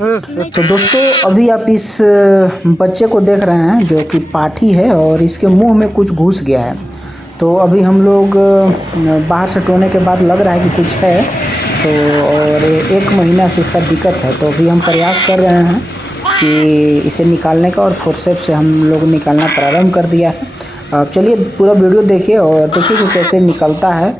तो दोस्तों अभी आप इस बच्चे को देख रहे हैं जो कि पाठी है और इसके मुंह में कुछ घुस गया है। तो अभी हम लोग बाहर से टोने के बाद लग रहा है कि कुछ है, तो और 1 महीना से इसका दिक्कत है। तो अभी हम प्रयास कर रहे हैं कि इसे निकालने का, और फोर्सेप्स से हम लोग निकालना प्रारंभ कर दिया है। अब चलिए पूरा वीडियो देखिए और देखिए कि कैसे निकलता है।